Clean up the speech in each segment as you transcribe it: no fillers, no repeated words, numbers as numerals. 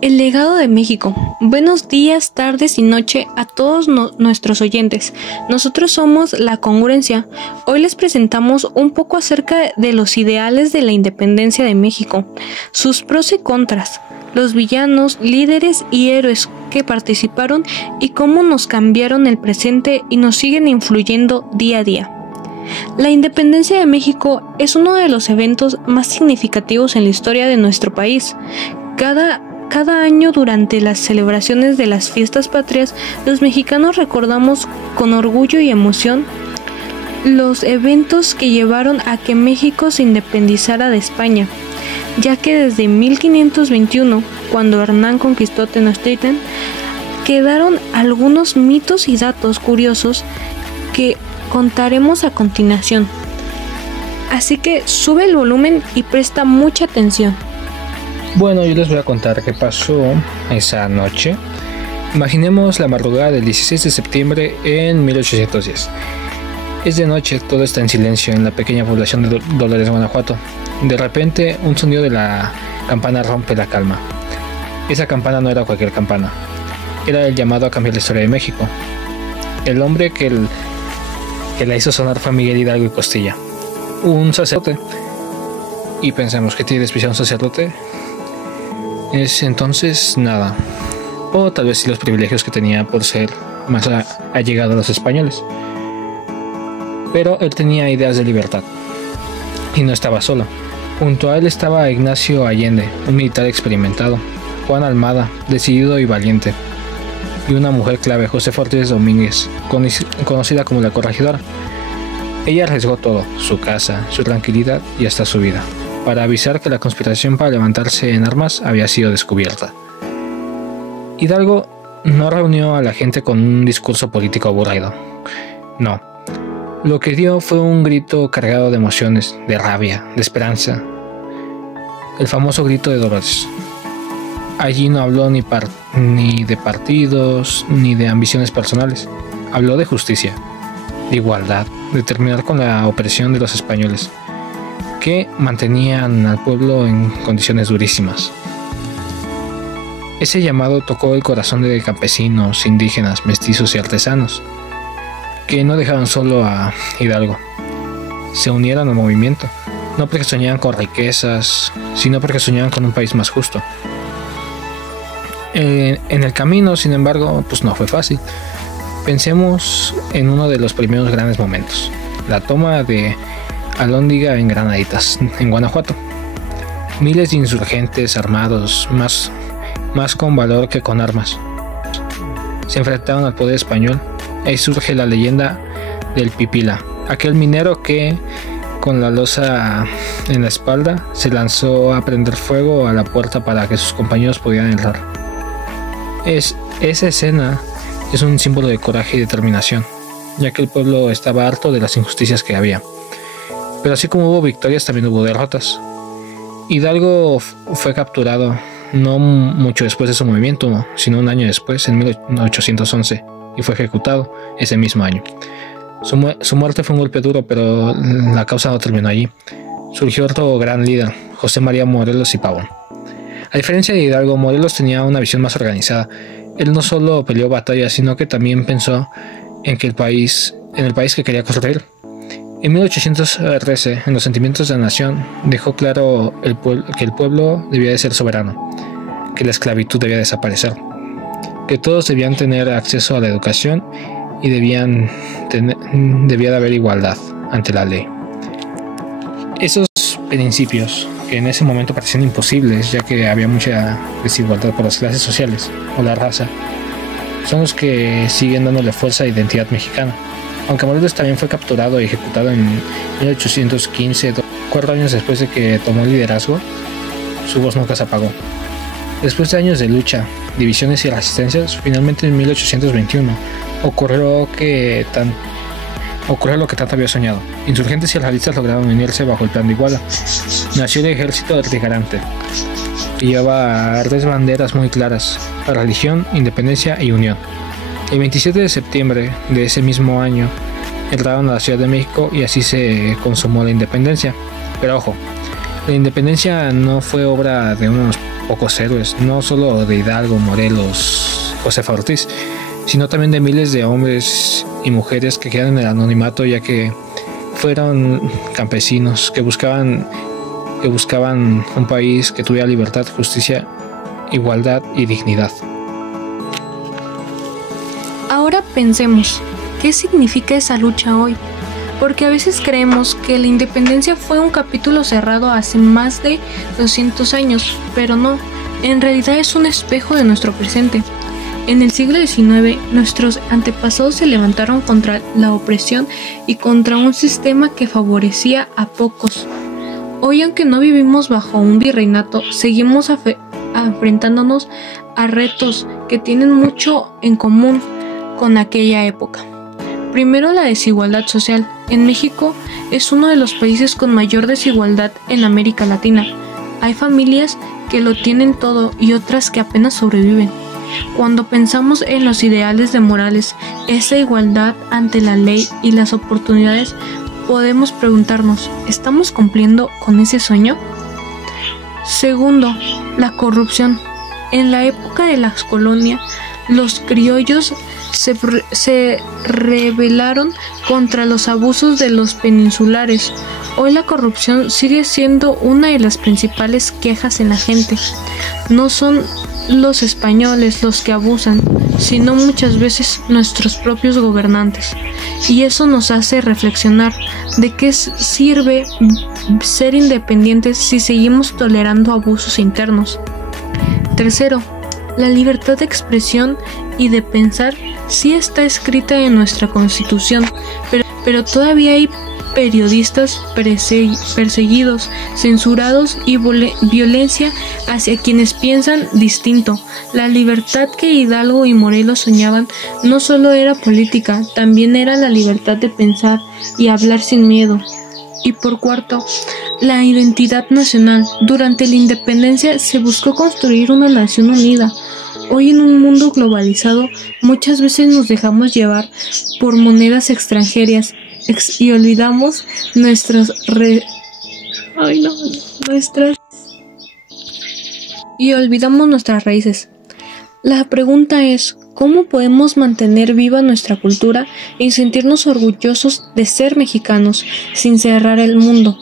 El legado de México. Buenos días, tardes y noche a todos nuestros oyentes. Nosotros somos La Congruencia. Hoy les presentamos un poco acerca de los ideales de la independencia de México, sus pros y contras, los villanos, líderes y héroes que participaron y cómo nos cambiaron el presente y nos siguen influyendo día a día. La independencia de México es uno de los eventos más significativos en la historia de nuestro país. Cada año durante las celebraciones de las fiestas patrias, los mexicanos recordamos con orgullo y emoción los eventos que llevaron a que México se independizara de España, ya que desde 1521, cuando Hernán conquistó Tenochtitlan, quedaron algunos mitos y datos curiosos que contaremos a continuación. Así que sube el volumen y presta mucha atención. Bueno, yo les voy a contar qué pasó esa noche. Imaginemos la madrugada del 16 de septiembre en 1810. Es de noche, todo está en silencio en la pequeña población de Dolores, Guanajuato. De repente, un sonido de la campana rompe la calma. Esa campana no era cualquier campana. Era el llamado a cambiar la historia de México. El hombre que la hizo sonar fue Miguel Hidalgo y Costilla, un sacerdote. Y pensamos, ¿qué tiene de especial un sacerdote? Es entonces nada, o tal vez sí los privilegios que tenía por ser más allegado a los españoles. Pero él tenía ideas de libertad y no estaba solo. Junto a él estaba Ignacio Allende, un militar experimentado, Juan Almada, decidido y valiente, y una mujer clave, Josefa Ortiz Domínguez, conocida como la Corregidora. Ella arriesgó todo, su casa, su tranquilidad y hasta su vida, para avisar que la conspiración para levantarse en armas había sido descubierta. Hidalgo no reunió a la gente con un discurso político aburrido. No. Lo que dio fue un grito cargado de emociones, de rabia, de esperanza. El famoso grito de Dolores. Allí no habló ni de partidos, ni de ambiciones personales. Habló de justicia, de igualdad, de terminar con la opresión de los españoles, que mantenían al pueblo en condiciones durísimas. Ese llamado tocó el corazón de campesinos, indígenas, mestizos y artesanos, que no dejaron solo a Hidalgo. Se unieron al movimiento, no porque soñaban con riquezas, sino porque soñaban con un país más justo. En el camino, sin embargo, pues no fue fácil. Pensemos en uno de los primeros grandes momentos, la toma de Alhóndiga en Granaditas, en Guanajuato. Miles de insurgentes armados, más con valor que con armas, se enfrentaron al poder español. Ahí surge la leyenda del Pipila, aquel minero que, con la losa en la espalda, se lanzó a prender fuego a la puerta para que sus compañeros pudieran entrar. Esa escena es un símbolo de coraje y determinación, ya que el pueblo estaba harto de las injusticias que había. Pero así como hubo victorias, también hubo derrotas. Hidalgo fue capturado no mucho después de su movimiento, sino un año después, en 1811, y fue ejecutado ese mismo año. Su muerte fue un golpe duro, pero la causa no terminó allí. Surgió otro gran líder, José María Morelos y Pavón. A diferencia de Hidalgo, Morelos tenía una visión más organizada. Él no solo peleó batallas, sino que también pensó en el país que quería construir. En 1813, en los sentimientos de la nación, dejó claro que el pueblo debía de ser soberano, que la esclavitud debía desaparecer, que todos debían tener acceso a la educación y debía de haber igualdad ante la ley. Esos principios, que en ese momento parecían imposibles, ya que había mucha desigualdad por las clases sociales o la raza, son los que siguen dándole fuerza a la identidad mexicana. Aunque Morelos también fue capturado y ejecutado en 1815, 4 años después de que tomó el liderazgo, su voz nunca se apagó. Después de años de lucha, divisiones y resistencias, finalmente en 1821 ocurrió lo que tanto había soñado. Insurgentes y realistas lograron unirse bajo el Plan de Iguala. Nació el ejército trigarante, que llevaba 3 banderas muy claras: religión, independencia y unión. El 27 de septiembre de ese mismo año entraron a la Ciudad de México y así se consumó la independencia. Pero ojo, la independencia no fue obra de unos pocos héroes, no solo de Hidalgo, Morelos, Josefa Ortiz, sino también de miles de hombres y mujeres que quedan en el anonimato, ya que fueron campesinos que buscaban un país que tuviera libertad, justicia, igualdad y dignidad. Ahora pensemos, ¿qué significa esa lucha hoy? Porque a veces creemos que la independencia fue un capítulo cerrado hace más de 200 años, pero no, en realidad es un espejo de nuestro presente. En el siglo XIX, nuestros antepasados se levantaron contra la opresión y contra un sistema que favorecía a pocos. Hoy, aunque no vivimos bajo un virreinato, seguimos enfrentándonos a retos que tienen mucho en común con aquella época. Primero, la desigualdad social. En México es uno de los países con mayor desigualdad en América Latina. Hay familias que lo tienen todo y otras que apenas sobreviven. Cuando pensamos en los ideales de Morales, esa igualdad ante la ley y las oportunidades, podemos preguntarnos, ¿estamos cumpliendo con ese sueño? Segundo, la corrupción. En la época de las colonias, los criollos se rebelaron contra los abusos de los peninsulares. Hoy la corrupción sigue siendo una de las principales quejas en la gente. No son los españoles los que abusan, sino muchas veces nuestros propios gobernantes. Y eso nos hace reflexionar de qué sirve ser independientes si seguimos tolerando abusos internos. Tercero, la libertad de expresión y de pensar sí está escrita en nuestra Constitución, pero todavía hay periodistas perseguidos, censurados y violencia hacia quienes piensan distinto. La libertad que Hidalgo y Morelos soñaban no solo era política, también era la libertad de pensar y hablar sin miedo. Y por cuarto, la identidad nacional. Durante la independencia se buscó construir una nación unida. Hoy, en un mundo globalizado, muchas veces nos dejamos llevar por monedas extranjeras y olvidamos nuestras raíces. La pregunta es, ¿cómo podemos mantener viva nuestra cultura y sentirnos orgullosos de ser mexicanos sin cerrar el mundo?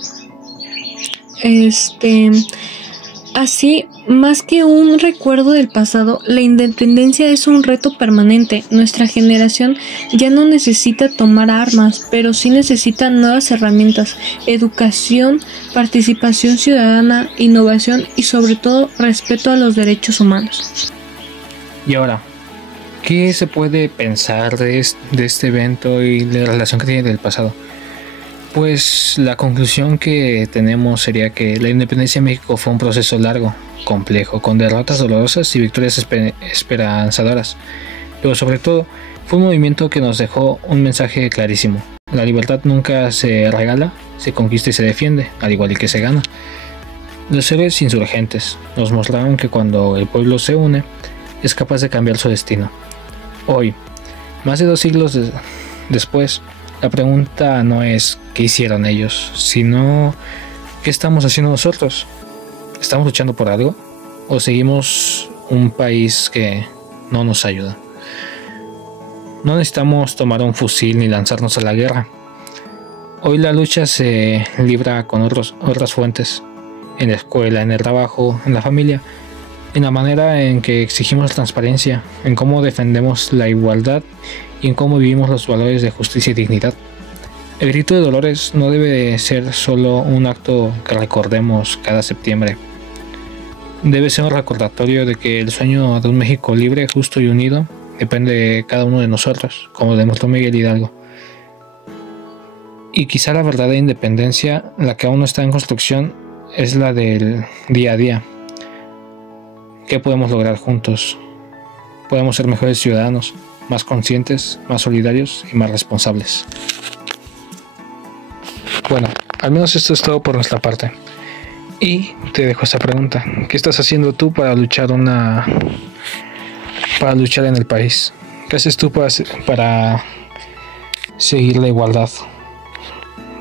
Así, más que un recuerdo del pasado, la independencia es un reto permanente. Nuestra generación ya no necesita tomar armas, pero sí necesita nuevas herramientas, educación, participación ciudadana, innovación y sobre todo respeto a los derechos humanos. Y ahora, ¿qué se puede pensar de este evento y la relación que tiene del pasado? Pues la conclusión que tenemos sería que la independencia de México fue un proceso largo, complejo, con derrotas dolorosas y victorias esperanzadoras, pero sobre todo fue un movimiento que nos dejó un mensaje clarísimo. La libertad nunca se regala, se conquista y se defiende, al igual que se gana. Los héroes insurgentes nos mostraron que cuando el pueblo se une, es capaz de cambiar su destino. Hoy, más de 2 siglos después, la pregunta no es qué hicieron ellos, sino qué estamos haciendo nosotros. ¿Estamos luchando por algo? ¿O seguimos un país que no nos ayuda? No necesitamos tomar un fusil ni lanzarnos a la guerra. Hoy la lucha se libra con otras fuentes, en la escuela, en el trabajo, en la familia, en la manera en que exigimos transparencia, en cómo defendemos la igualdad y en cómo vivimos los valores de justicia y dignidad. El grito de Dolores no debe ser solo un acto que recordemos cada septiembre. Debe ser un recordatorio de que el sueño de un México libre, justo y unido depende de cada uno de nosotros, como demostró Miguel Hidalgo. Y quizá la verdadera independencia, la que aún no está en construcción, es la del día a día. ¿Qué podemos lograr juntos? Podemos ser mejores ciudadanos, más conscientes, más solidarios y más responsables. Bueno, al menos esto es todo por nuestra parte. Y te dejo esta pregunta. ¿Qué estás haciendo tú para luchar en el país? ¿Qué haces tú para seguir la igualdad?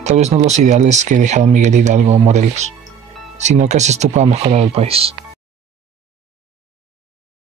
Tal vez no los ideales que dejaron Miguel Hidalgo o Morelos, sino qué haces tú para mejorar el país.